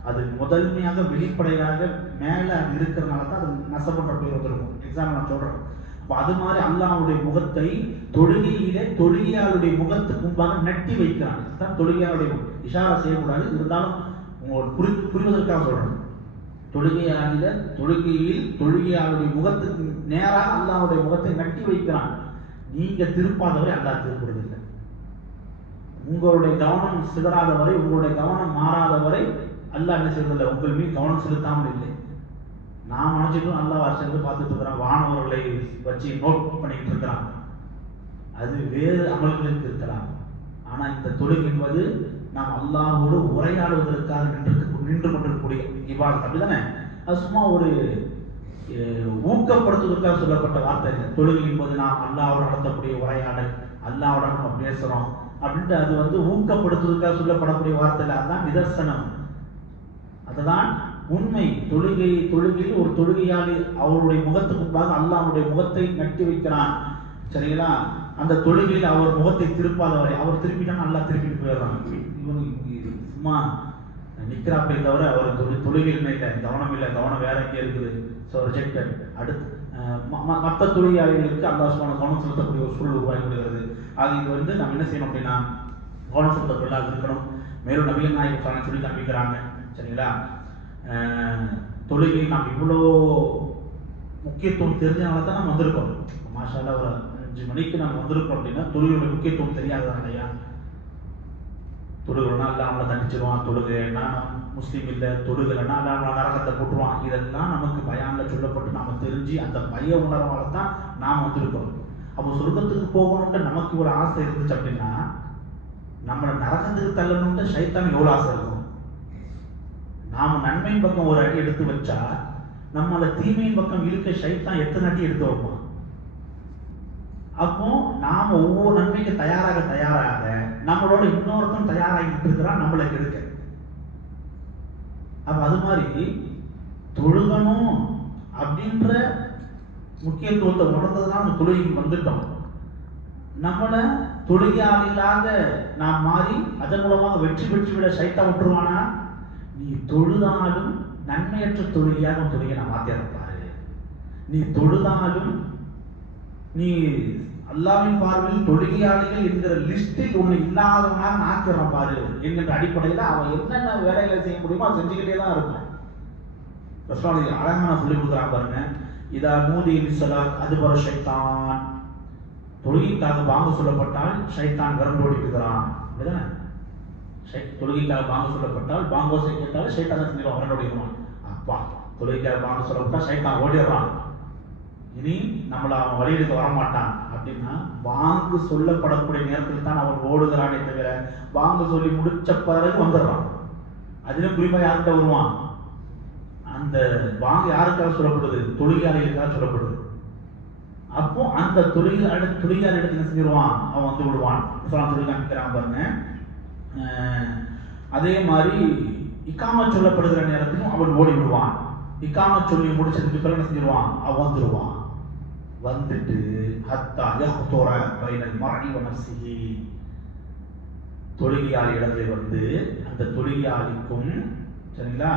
அது முதன்மையாக வெளிப்படையாக மேலே அது இருக்கிறதுனால தான் அது நசபுன்ற பேர் வந்திருக்கும். எக்ஸாம்பிள் நான் சொல்கிறேன். அப்போ அது மாதிரி அல்லாஹ்வுடைய முகத்தை தொழுகையிலே தொழுகையாளுடைய முகத்துக்கு முன்பாக நட்டி வைக்கிறாங்க. தான் தொழுகையாளுடைய இஷாரா செய்யக்கூடாது, இருந்தாலும் உங்களுக்கு புரிவதற்காக சொல்கிறேன். தொழுகையில் தொழுகையாளுடைய முகத்துக்கு நேராக அல்லாஹ்வுடைய முகத்தை நட்டி வைக்கிறான். நீங்க திருப்பாதவரை அல்லாஹ் திருப்புறதில்லை. உங்களுடைய கவனம் சிதறாதவரை, உங்களுடைய கவனம் மாறாதவரை அல்லாஹ் என்ன செய்வதில்லை, உங்கள் மீது கவனம் செலுத்தாமல் இல்லை. நாம் நினைச்சிட்டும் அல்லாஹ் வருஷத்துக்கு பார்த்துட்டு இருக்கிறான், வானவர்களை வச்சு நோட் பண்ணிக்கிட்டு இருக்கிறான். அது வேறு அமல்களுக்கு இருக்கலாம். ஆனா இந்த தொழுகை என்பது நாம் அல்லாஹ்வோடு உரையாடுவதற்காக நின்று கொண்டிருக்கக்கூடிய இபாதத். அப்படிதானே? அது சும்மா ஒரு ஊக்கப்படுத்துவதற்காக சொல்லப்பட்ட வார்த்தை இல்லை. தொழுகை என்பது நாம் அல்லாஹ்வோடு நடத்தக்கூடிய உரையாடல், அல்லாஹ்வோட நம்ம பேசுறோம் அப்படின்ட்டு அது ஊக்கப்படுத்துவதற்காக சொல்லப்படக்கூடிய வார்த்தை இல்லை. அதுதான் நிதர்சனம், அதுதான் உண்மை. தொழுகையில் ஒரு தொழுகையாளி அவருடைய முகத்துக்கு முன்பாக அல்லாஹ்வுடைய முகத்தை நட்டி வைக்கிறான். சரிங்களா? அந்த தொழுகையில் அவர் முகத்தை திருப்பாதவரை, அவர் திருப்பிட்டான்னு அல்லாஹ் திருப்பிட்டு போயிடுறான். இவனுக்கு சும்மா நிற்கிறாப்பே தவிர அவர் தொழுகையில் இல்லை, கவனம் இல்லை, கவனம் வேற எங்கே இருக்குது. So rejected. அடுத்து மற்ற தொழிலாளிகளுக்கு அல்லாஹ் சுப்ஹானஹு கவனம் செலுத்தக்கூடிய ஒரு சூழல் உருவாகி விடுகிறது. ஆக இது நம்ம என்ன செய்யணும் அப்படின்னா கவனம் செலுத்தக்கூடியதாக இருக்கணும். மேலும் நபிகள் நாயகம் சொல்லி காண்பிக்கிறாங்க. சரிங்களா? தொழுகை நாம் இவ்வளோ முக்கியத்துவம் தெரிஞ்சனால தான் நம்ம வந்திருக்கோம். மாஷா அல்லாஹ் ஒரு 5 மணிக்கு நம்ம வந்திருக்கோம் அப்படின்னா தொழுகையோட முக்கியத்துவம் தெரியாததான் இல்லையா? தொழுகலைன்னா அல்ல அவனை தண்டிச்சிருவான், தொழுகைன்னா முஸ்லீம் இல்லை, தொழுகலைன்னா அல்ல அவனை நரகத்தை போட்டுருவான். இதெல்லாம் நமக்கு பயானில் சொல்லப்பட்டு நம்ம தெரிஞ்சு அந்த பய உணர்வால தான் நாம் வந்திருக்கோம். அப்போ சொர்க்கத்துக்கு போகணுன்ட்டு நமக்கு ஒரு ஆசை இருந்துச்சு அப்படின்னா நம்மளை நரகத்துக்கு தள்ளணுன்ட்டு ஷைத்தான் எவ்வளோ ஆசை இருக்கும். நாம் நன்மையின் பக்கம் ஒரு அடி எடுத்து வச்சா நம்மளை தீமையின் பக்கம் இழுக்க ஷைத்தான் எத்தனை அடி எடுத்து வைப்பான். அப்போ நாம ஒவ்வொரு நன்மைக்கு தயாராக நம்மளோட இன்னொருத்தன் தயாராகிட்டு இருக்கிறான் நம்மளை கெடுக்க. அப்ப அது மாதிரி தொழுகணும் அப்படின்ற முக்கியத்துவத்தை உணர்ந்ததுதான் அந்த தொழுகைக்கு வந்துட்டோம். நம்மளை தொழுகையாளிகளாக நாம் மாறி அதன் மூலமாக வெற்றி பெற்று விட சைத்தா விட்டுருவானா? நீ தொழுதாலும் நன்மையற்ற தொழுகையாக தொழுகை நான் மாத்திரப்பாரு. நீ தொழுதாலும் நீ அல்லாஹ்வின் பார்வையில் தொழுகையாளிகள் என்கிற லிஸ்டில் ஒண்ணு இல்லாதவனாக ஆக்கிறோம் பாரு என்கின்ற அடிப்படையில் அவன் என்னென்ன வேலைகளை செய்ய முடியுமோ அதை செஞ்சுக்கிட்டே தான் இருக்கும். ரசூலுல்லாஹி அழகான சொல்லி கொடுக்குறான் பாருங்க. இதா நூதி லிஸ்ஸலாத் அதுபர ஷைத்தான். தொழுகைக்காக பாங்கு சொல்லப்பட்டால் ஷைத்தான் விரண்டோடி இருக்கிறான். அப்படிதானே? தொழுகைக்காக பாங்கு சொல்லப்பட்டால் பாங்கோசை கேட்டாலும் ஷைத்தான் செஞ்சிடும், விரண்டோடிடுவான். அப்பா தொழுகைக்காக பாங்கு சொல்லப்பட்டால் ஷைத்தான் ஓடிடுறான், இனி நம்மளை அவன் வழியெடுக்க வரமாட்டான் அப்படின்னா வாங்கு சொல்லப்படக்கூடிய நேரத்தில் தான் அவன் ஓடுகிறானே தவிர வாங்கு சொல்லி முடிச்ச பிறகு வந்துடுறான். அதிலும் குறிப்பாக யார்கிட்ட வருவான்? அந்த வாங்கு யாருக்காக சொல்லப்படுது? தொழுகையாளிகளுக்காக சொல்லப்படுது. அப்போ அந்த தொழுகையாளி இடத்துல என்ன செஞ்சிருவான்? அவன் வந்து விடுவான். சொல்லி காமிக்கிறான் பாருங்க. அதே மாதிரி இக்காமத் சொல்லப்படுகிற நேரத்திலும் அவன் ஓடி விடுவான். இக்காமத் சொல்லி முடிச்சதுக்கு பிறகு என்ன செஞ்சிருவான்? அவன் வந்துடுவான். வந்துட்டு ஹத்தா யஹ்துர பைனல் மர்இ வ நஃப்ஸிஹி, தொழுகையாளி இடத்துல வந்து அந்த தொழுகையாளிக்கும் சரிங்களா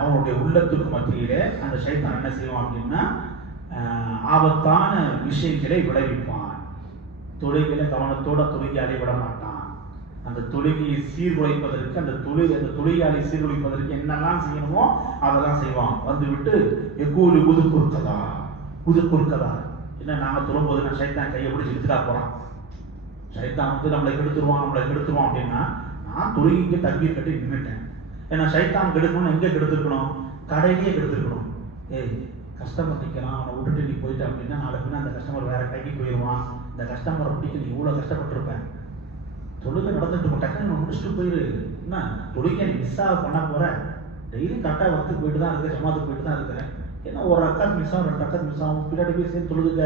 அவனுடைய உள்ளத்துக்கு மத்தியிலே அந்த ஷைத்தான் என்ன செய்வான் அப்படின்னா ஆபத்தான விஷயங்களை விளைவிப்பான். தொழுகையில கவனத்தோட தொழுகையாளி விட மாட்டான். அந்த தொழுகையை சீர்குலைப்பதற்கு அந்த தொழுகையாளி சீர்குலைப்பதற்கு என்னெல்லாம் செய்யணுமோ அதெல்லாம் செய்வான். வந்து விட்டு எக்கூலி புதுக்குறுக்கதா என்ன நாம தொழும்போது நான் ஷைத்தான் கையை பிடிச்சி இழுத்துட்டா போறான். ஷைத்தான் வந்து நம்மளை கெடுத்துருவான் அப்படின்னா நான் தொழுகைக்கு தக்பீர் கட்டி நின்றுட்டேன். ஏன்னா ஷைத்தான் கெடுக்கணும்னு எங்கே கெடுத்துருக்கணும்? கடையிலேயே கெடுத்துருக்கணும். கஸ்டமர் நிற்கிறான், அவனை விட்டுட்டு நீ போயிட்ட அப்படின்னா நாளை பின்னா அந்த கஸ்டமர் வேற கைக்கு போயிடுவான். இந்த கஸ்டமரை பிடிக்க நீ இவ்வளோ கஷ்டப்பட்டுருப்பேன். தொழுகை நடந்துட்டு டக்குன்னு முடிச்சுட்டு போயிரு. என்ன தொழுகை நீ மிஸ்ஸாக பண்ண போற? டெய்லி கரெக்டாக வரத்துக்கு போயிட்டு தான் இருக்க, ஜமாத்துக்கு போயிட்டு தான் இருக்கிறேன். ஏன்னா ஒரு ரக்காத் மிஸ் ஆகும், 2 ரக்காத் மிஸ் ஆகும், பின்னாடி போய் சேர்ந்து தொழுதுக்க.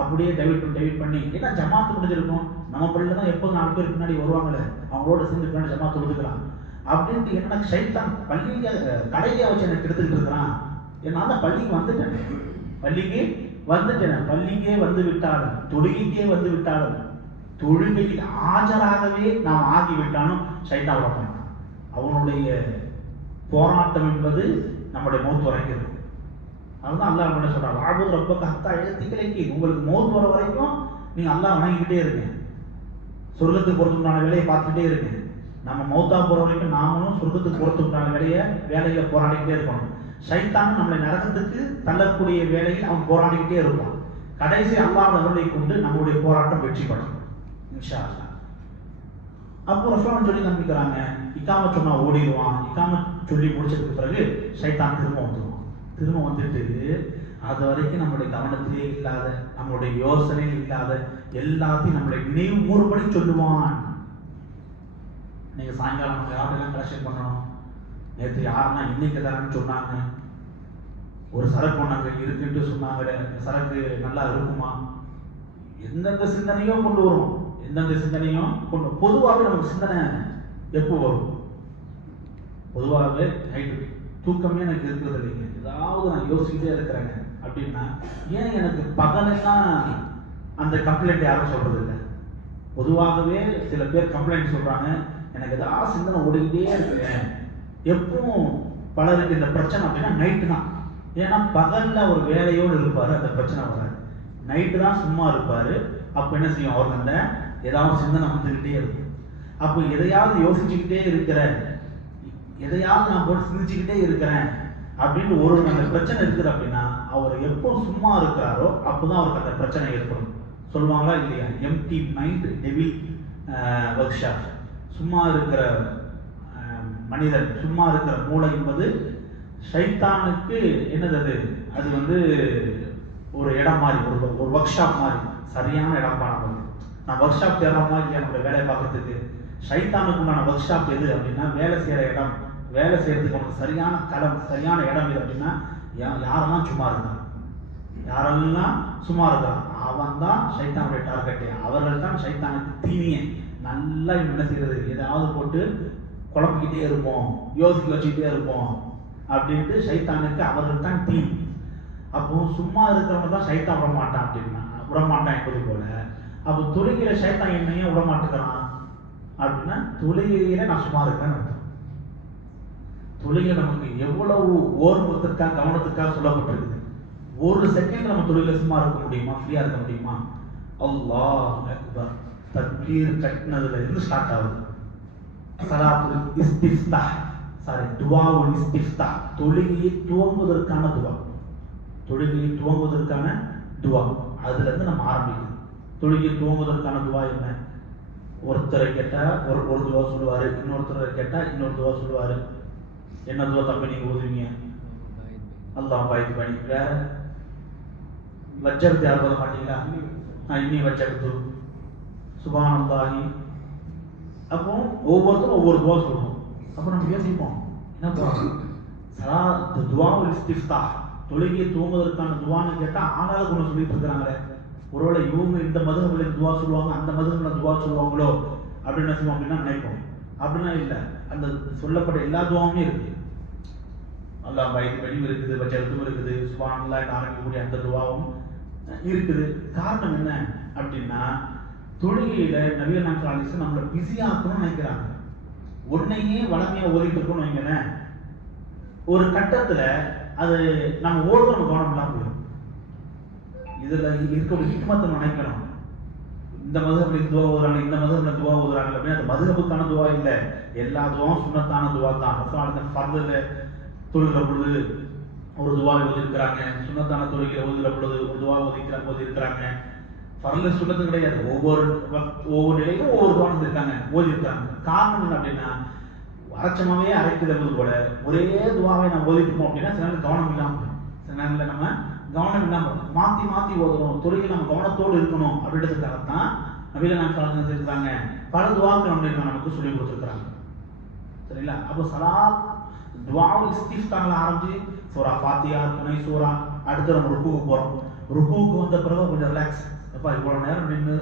அப்படியே டைவர்ட் பண்ணி ஏன்னா ஜமாத்து முடிஞ்சிருக்கும். நம்ம பள்ளியில் தான் எப்போது 4 பேர் பின்னாடி வருவாங்களே, அவங்களோட சேர்ந்து பின்னாடி ஜமாத்து தொழுதுக்கலாம் அப்படின்ட்டு என்ன ஷைத்தான் பள்ளிக்கு கடையிலே வச்சு எனக்கு எடுத்துக்கிட்டு இருக்கிறான். நான் தான் பள்ளிக்கு வந்துட்டேன், பள்ளிக்கு வந்துட்டேன், பள்ளிக்கே வந்து விட்டாலும், தொழுகைக்கே வந்து விட்டாலும், தொழுகையில் ஆஜராகவே நாம் ஆகிவிட்டாலும் சைத்தான் விட மாட்டான். அவனுடைய போராட்டம் என்பது நம்முடைய மௌத் வரைக்கும் இருக்கும். அதுதான் அல்லாஹ் என்ன சொல்றான், வாபுது ரப்பக ஹத்தா யஅத்தியக, உங்களுக்கு மௌத் வர வரைக்கும் நீங்க அல்லாஹ் வணங்கிக்கிட்டே இருங்க, சொர்க்கத்துக்கு போறதுக்குண்டான வேலையை பார்த்துக்கிட்டே இருங்க. நம்ம மௌத்தா போற வரைக்கும் நாமளும் சொர்க்கத்துக்கு போறதுக்குண்டான வேலையில போராடிக்கிட்டே இருக்கணும். சைத்தான் நம்மளை நரகத்துக்கு தள்ளக்கூடிய வேலையில் அவன் போராடிக்கிட்டே இருப்பான். கடைசி அல்லாஹ் அவர்களை கொண்டு நம்முடைய போராட்டம் வெற்றி பெறும் இன்ஷா அல்லாஹ். அப்போ ரசூலுல்லாஹ் சொல்லி நம்பிக்கிறாங்க, இக்காமத் சொன்னா ஓடிடுவான். இக்காமத் சொல்லி முடிச்சதுக்கு பிறகு சைத்தான் திரும்ப வந்துடுவான். திரும்ப வந்துட்டு அது வரைக்கும் நம்மளுடைய கவனத்திலே இல்லாத, நம்மளுடைய யோசனையில் இல்லாத எல்லாத்தையும் நம்மளுடைய நினைவு மூறுபடி சொல்லுவான். நீங்க சாயங்காலம் யாரெல்லாம் கலெக்ஷன் பண்ணணும், நேற்று யாரெல்லாம் இன்னைக்கு தரேன்னு சொன்னாங்க, ஒரு சரக்கு ஒன்றாங்க இருக்குன்ட்டு சொன்னாங்க, சரக்கு நல்லா இருக்குமா, எந்தெந்த சிந்தனையோ கொண்டு வரும், எந்தெந்த சிந்தனையும் கொண்டு. பொதுவாகவே நமக்கு சிந்தனை எப்போ வரும்? பொதுவாகவே நைட்டு தூக்கமே எனக்கு இருக்கிறது இல்லைங்க, ஏதாவது நான் யோசிக்கிட்டே இருக்கிறேங்க அப்படின்னா, ஏன் எனக்கு பகலெல்லாம் அந்த கம்ப்ளைண்ட் யாரும் சொல்றது இல்லை? பொதுவாகவே சில பேர் கம்ப்ளைண்ட் சொல்றாங்க, எனக்கு ஏதாவது சிந்தனை ஓடிக்கிட்டே இருக்கிறேன். எப்பவும் பலருக்கு இந்த பிரச்சனை அப்படின்னா நைட்டு தான். ஏன்னா பகல்ல ஒரு வேலையோடு இருப்பாரு, அந்த பிரச்சனை வராது. நைட்டு தான் சும்மா இருப்பாரு. அப்போ என்ன செய்யும், அவருக்கு அந்த ஏதாவது சிந்தனை வந்துக்கிட்டே இருக்கும். அப்போ எதையாவது யோசிச்சுக்கிட்டே இருக்கிறேன், எதையாவது நான் போட்டு சிந்திச்சுக்கிட்டே இருக்கிறேன் அப்படின்னு ஒரு அந்த பிரச்சனை இருக்குது அப்படின்னா, அவர் எப்போ சும்மா இருக்கிறாரோ அப்போதான் அவருக்கு அந்த பிரச்சனை ஏற்படும். சொல்லுவாங்களா இல்லையா, எம்டி மைண்ட் டெவில் ஒர்க்ஷாப். சும்மா இருக்கிற மனிதன், சும்மா இருக்கிற மூளை என்பது ஷைத்தானுக்கு என்னது, அது வந்து ஒரு இடம் மாதிரி, ஒரு ஒர்க் ஷாப் மாதிரி, சரியான இடம் பாடம். நான் ஒர்க் ஷாப் தேடுறோமா இல்லையா நம்மளோட வேலையை பார்க்கறதுக்கு? ஷைத்தானுக்கு உண்டான ஒர்க் ஷாப் எது அப்படின்னா, வேலை செய்கிற இடம். வேலை செய்யறதுக்கு அவனுக்கு சரியான களம், சரியான இடம் எது அப்படின்னா, யாரெல்லாம் சும்மா இருக்கான், யாரெல்லாம் சும்மா இருக்கான், அவன் தான் ஷைத்தானுடைய டார்கெட்டு. அவர்கள் தான் ஷைத்தானுக்கு தீனியை. நல்லா என்ன செய்யறது, ஏதாவது போட்டு குழப்பிக்கிட்டே இருப்போம், யோசிக்க வச்சுக்கிட்டே இருப்போம் அப்படின்ட்டு ஷைத்தானுக்கு அவர்கள் தான் தீனி. அப்போ சும்மா இருக்கிறவங்க தான் ஷைத்தான் விடமாட்டான் அப்படின்னா, விடமாட்டான் என்பது போல. அப்போ தொழுகையில ஷைத்தான் என்னையே விடமாட்டுக்கிறான் அப்படின்னா, தொழுகையில நான் சும்மா இருக்கேன்னு அர்த்தம். தொழுகை நமக்கு எவ்வளவு ஓர்வத்திற்காக, கவனத்துக்காக சொல்லப்பட்டிருக்குது. ஒரு செகண்ட் நம்ம தொழுகையில சும்மா இருக்க முடியுமா, ஃப்ரீயா இருக்க முடியுமா? அல்லாஹ் அக்பர் தக்பீர் கட்டினதுல இருந்து ஸ்டார்ட் ஆகுது. ஸலாத்துல் இஸ்திஃப்தாஹ், துஆவுல் இஸ்திஃப்தாஹ், தொழுகையை துவங்குவதற்கான துவா. தொழுகையை துவங்குவதற்கான துவா, அதுல இருந்து நம்ம ஆரம்பிக்கணும். தொழுகையை துவங்குவதற்கான துவா என்ன? ஒருத்தரை கேட்டா ஒரு துவா சொல்லுவாரு, இன்னொருத்தரை கேட்டா இன்னொரு துவா சொல்லுவாரு. என்ன துவா தம்பி நீங்க ஓதுவீங்க? அல்லாஹ் பாய்த்து பண்ணி. வேற வஜ்ஜத்து யாரும் ஓத மாட்டீங்களா? இன்னி வஜ்ஜத்து சுப்ஹானல்லாஹி. அப்போ ஒவ்வொருத்தரும் ஒவ்வொரு துவா சொல்லுவோம். அப்போ நம்ம யோசிப்போம், என்ன துவா? துஆவுல் இஸ்திஃப்தாஹ், தொழுகையை துவங்குவதற்கான துவான்னு கேட்டா ஆளாளுக்கு ஒன்று சொல்லிட்டு இருக்கிறாங்களே, ஒருவேளை இவங்க இந்த மதுஹபில் துவா சொல்லுவாங்க, அந்த மதுஹபில் துவா சொல்லுவாங்களோ அப்படின்னு என்ன செய்வோம் அப்படின்னா நினைப்போம். அப்படின்னா இல்லை, அந்த சொல்லப்பட்ட எல்லா துவாவுமே இருக்கு. அல்லாஹ் பாய்த்து வெளியும் இருக்குது, வஜ்ஜத்தும் இருக்குது, சுப்ஹானல்லாஹ் ஆரம்பிக்கக்கூடிய அந்த துவாவும் இருக்குது. காரணம் என்ன அப்படின்னா, தொழுகையில நபிகள் நாயகம் ஸல்லல்லாஹு அலைஹி வஸல்லம் நம்மளை பிஸியா ஆக்கணும்னு நினைக்கிறாங்க. உன்னையே வளமையா ஓதிட்டு இருக்கணும்னு வைங்களேன், ஒரு கட்டத்துல அது நம்ம ஓடுற கவனம் இல்லாம போயிடும். இதுல இருக்கக்கூடிய ஹிக்மத்தை நினைக்கணும். இந்த மதுஹபில் துவா ஓதுறாங்க, இந்த மதுஹபில் துவா ஓதுறாங்க அப்படின்னா அது மதுஹபுக்கான துவா இல்லை, எல்லா துவாவும் சுன்னத்தான துவா தான். ஃபர்துல தொழுகிற பொழுது ஒரு துவா ஓதி இருக்கிறாங்க, சுன்னத்தான தொழுகையில ஓதுகிற பொழுது ஒரு துவா ஓதி இருக்கிறாங்க. ஃபர்ல சுன்னத்து கிடையாது, ஒவ்வொரு நிலையிலும் ஒவ்வொரு துவா இருக்காங்க, ஓதி இருக்காங்க. காரணம் என்ன அப்படின்னா, அரைச்சமாவே அரைக்கிறது போல ஒரே துவாவை நம்ம ஓதிட்டு இருக்கோம் அப்படின்னா சில நேரம் கவனம் இல்லாமல், சில நேரத்தில் நம்ம கவனம் இல்லாமல் மாற்றி மாற்றி ஓதுறோம். தொழுகை நம்ம கவனத்தோடு இருக்கணும் அப்படின்றதுக்காகத்தான் நபிகள் நாயகம் ஸல்லல்லாஹு அலைஹி வஸல்லம் பல துவாக்கள் நமக்கு சொல்லி கொடுத்துருக்காங்க. சரிங்களா? அப்போ சலாத் துஆவுல் இஸ்திஃப்தாஹ்ல ஆரம்பிச்சு சூரா ஃபாத்திஹா, துணை சூரா, அடுத்து நம்ம ருக்குவுக்கு போகிறோம். ருக்குவுக்கு வந்த பிறகு கொஞ்சம் ரிலாக்ஸ், அப்பா இவ்வளோ நேரம் நின்று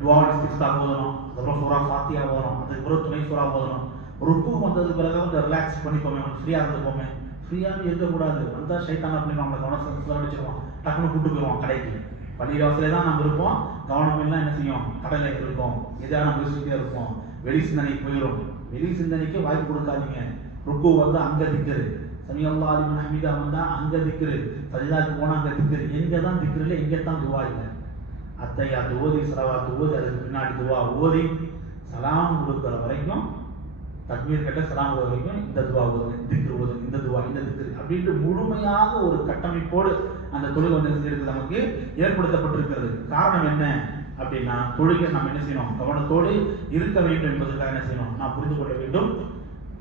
துஆவுல் இஸ்திஃப்தாஹ் ஓதணும், அதுக்கப்புறம் சூரா ஃபாத்திஹா ஓதணும், அதுக்கப்புறம் துணை சூரா ஓதணும். ருக்குவுக்கு வந்ததுக்கு பிறகு கொஞ்சம் ரிலாக்ஸ் பண்ணிப்போமே, கொஞ்சம் ஃப்ரீயாக இருந்துப்போமே. ஃப்ரீயாக இருக்கக்கூடாது, வந்தால் ஷைத்தான் அப்படின்னு நம்மளை கவனம் செலுத்திடுவான். டக்குன்னு கூட்டு போயிடுவோம் கடைக்கு. பள்ளிவாசலே தான் நம்ம இருப்போம், கவனம் எல்லாம் என்ன செய்யும், கடலில் இருக்கும், எதாவது நம்ம யோசிச்சுட்டே இருப்போம், வெளி சிந்தனைக்கு போயிடும். வெளி சிந்தனைக்கு வாய்ப்பு கொடுக்காதீங்க. ருக்கு வந்து அங்க திக்ரு, சமியல்லாஹு லிமன் ஹமீதா வந்தா அங்க திக்ரு, சஜிதாக்கு போனா அங்க திக்ரு. எங்க தான் திக்ரு இல்லை, எங்க தான் துவா இல்லை. அத்தையாத்து ஓதி, ஸலவாத்து ஓதி, அதுக்கு பின்னாடி துவா ஓதி, சலாம் கொடுக்குற வரைக்கும், தக்பீர் கட்ட சலாம் கொடுக்குற வரைக்கும் இந்த துவா ஓதுங்க, திக்ரு ஓதுங்க, இந்த துவா இந்த திக்ரு அப்படின்ட்டு முழுமையாக ஒரு கட்டமைப்போடு அந்த தொழுகை வந்து நமக்கு ஏற்படுத்தப்பட்டிருக்கிறது. காரணம் என்ன அப்படின்னா, தொழுகை நம்ம என்ன செய்யணும், கவனத்தோடு இருக்க வேண்டும் என்பதற்காக என்ன செய்யணும், நாம் புரிந்து கொள்ள வேண்டும்.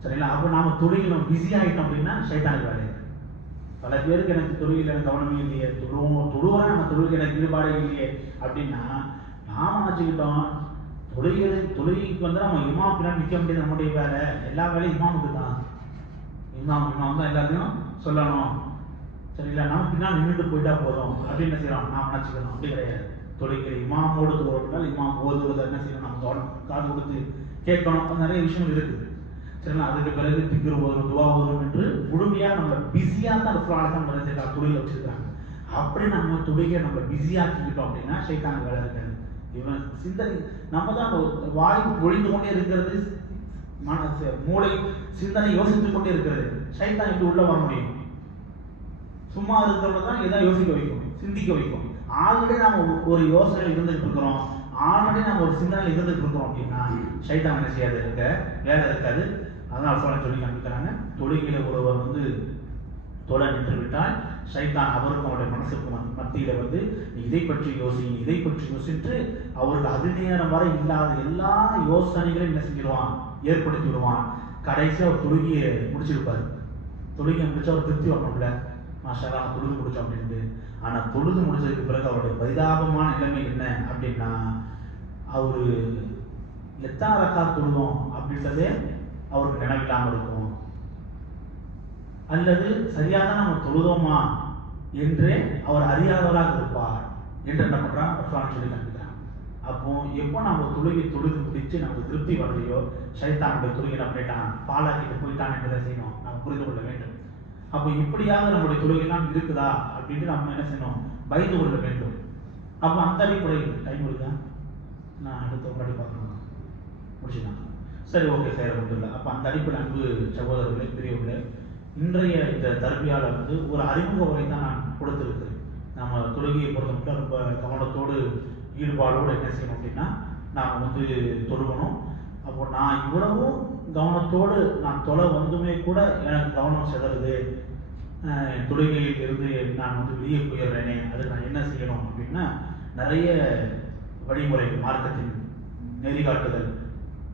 சரிங்களா? அப்போ நாம தொழுகையில் நம்ம பிஸி ஆகிட்டோம் அப்படின்னா ஷைத்தானுக்கு வேலை. பல பேருக்கு எனக்கு தொழுகையில் எனக்கு கவனமே இல்லையே, தொழுகிறேன் நம்ம தொழுகை எனக்கு ஈடுபாடே இல்லையே அப்படின்னா நாம நினச்சிக்கிட்டோம் தொழுகைக்கு வந்து நம்ம இமாம் பின்னாடி நிற்க வேண்டியது நம்முடைய வேலை, எல்லா வேலையும் இமாமுக்கு தான். இமாம் தான் எல்லாத்தையும் சொல்லணும். சரிங்களா? நம்ம பின்னால் நின்றுட்டு போயிட்டா போதும் அப்படின்னு என்ன செய்யறோம், நாம் நினச்சிக்கணும். அப்படி கிடையாது. தொழுகை இமாமோடு தொழுவதால் இமாம் ஓதுவதை என்ன செய்யணும், நம்ம கவனம் காது கொடுத்து கேட்கணும். அது நிறைய விஷயங்கள் இருக்குது. சரிங்களா? அதுக்கு பிறகு திக்ரு ஓதும், துவா ஓதும் என்று முழுமையாக நம்ம பிஸியாக தான் ரசூலுல்லாஹி தொழில் வச்சிருக்காங்க. அப்படி நம்ம தொழுகையை நம்ம பிஸியாக்கிக்கிட்டோம் அப்படின்னா ஷைத்தானுக்கு வேலை இருக்காது. இவன் சிந்தனை நம்ம தான் வாய் ஒழிந்து கொண்டே இருக்கிறது, மூளை சிந்தனை யோசித்துக் கொண்டே இருக்கிறது. ஷைத்தான் எப்படி உள்ள வர முடியும்? சும்மா இருக்கிறவங்க தான் எதாவது யோசிக்க வைக்கும், சிந்திக்க வைக்கும். ஆல்ரெடி நம்ம ஒரு யோசனையில் இருந்துகிட்டு இருக்கிறோம், ஆல்ரெடி நம்ம ஒரு சிந்தனையில் இருந்துகிட்டு இருக்கிறோம் அப்படின்னா ஷைத்தான் என்ன செய்யாது, இருக்க வேலை இருக்காது. அதனால சொல்லி காமிக்கிறாங்க, தொழுகையில ஒருவர் வந்து தொலை நின்று விட்டால் ஷைத்தான் அவருக்கும் அவருடைய மனசுக்கும் மத்தியில வந்து இதை பற்றி இதை பற்றி யோசித்து அவருக்கு அது நேரம் வரை இல்லாத எல்லா யோசனைகளையும் என்ன செஞ்சிருவான், ஏற்படுத்தி விடுவான். கடைசியாக அவர் தொழுகையை முடிச்சிருப்பாரு. தொழுகையை முடிச்சா அவர் திருப்தி வரணும்ல, மாஷா தொழுது முடிச்சோம் அப்படின்ட்டு. ஆனால் தொழுது முடிச்சதுக்கு பிறகு அவருடைய பரிதாபமான நிலைமை என்ன அப்படின்னா, அவரு எத்தனை ரக்கா தொழுதோம் அப்படின்றதே அவருக்கு நினைவில்லாமல் இருக்கும், அல்லது சரியாக நம்ம தொழுதோமா என்றே அவர் அறியாதவராக இருப்பார் என்று என்ன பண்றான் ரசூலுல்லாஹி சொல்லி காண்பிக்கிறான். அப்போ எப்போ நம்ம தொழுது முடிச்சு நமக்கு திருப்தி வரலையோ ஷைத்தானுடைய தொழுகை என்ன பண்ணிட்டான், பாலாக்கிட்டு போயிட்டான் என்பதை செய்யணும், நம்ம புரிந்து கொள்ள வேண்டும். அப்போ இப்படியாவது நம்முடைய தொழுகைலாம் இருக்குதா அப்படின்ட்டு நம்ம என்ன செய்யணும், பயந்து கொள்ள வேண்டும். அப்போ அந்த அடிப்படையில் டைம் இருக்கா, நான் அடுத்த முன்னாடி பார்க்கணும், முடிச்சுதான். சரி, ஓகே, சார் ஒன்றும் இல்லை. அப்போ அந்த அடிப்படை அன்பு சகோதரர்களே, பெரியவர்களே, இன்றைய இந்த தர்பியால வந்து ஒரு அறிமுக உரை தான் நான் கொடுத்துருக்கிறேன். நம்ம தொழுகையை பொறுத்த மட்டும் ரொம்ப கவனத்தோடு ஈடுபாடோடு என்ன செய்யணும் அப்படின்னா நாம் வந்து தொழுகணும். அப்போ நான் இவ்வளவும் கவனத்தோடு நான் தொலை வந்துமே கூட எனக்கு கவனம் செதறுது, தொழுகையில் இருந்து நான் வந்து வெளியே போயிடுறேனே, அதுக்கு நான் என்ன செய்யணும் அப்படின்னா நிறைய வழிமுறை மார்க்கத்தின் நெறிகாட்டுதல்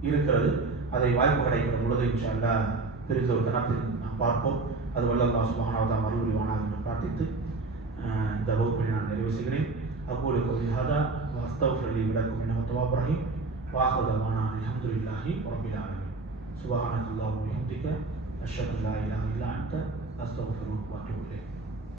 இருக்கிறது. அதை வாய்ப்பு கிடைக்கிற பொழுது இன்ஷா அல்லாஹ் பெரிய ஒரு தினத்தில் நாம் பார்ப்போம். அது வல்ல அல்லாஹ் சுப்ஹானஹு வ தஆலா அருள்புரிவானாக என்று பிரார்த்தித்து இந்த வகுப்பை நான் நிறைவு செய்கிறேன். அகூலு கௌலி ஹாதா வ அஸ்தக்ஃபிரு லி வ லக்கும் இன்னஹு தவ்வாபுர் ரஹீம். வ ஆகிரு தஅவானா அல்ஹம்துலில்லாஹி ரப்பில் ஆலமீன். சுப்ஹானல்லாஹி வ பிஹம்திஹி அஷ்ஹது அல்லா இலாஹா இல்லா அன்த அஸ்தக்ஃபிருக வ அத்தூபு இலைக்.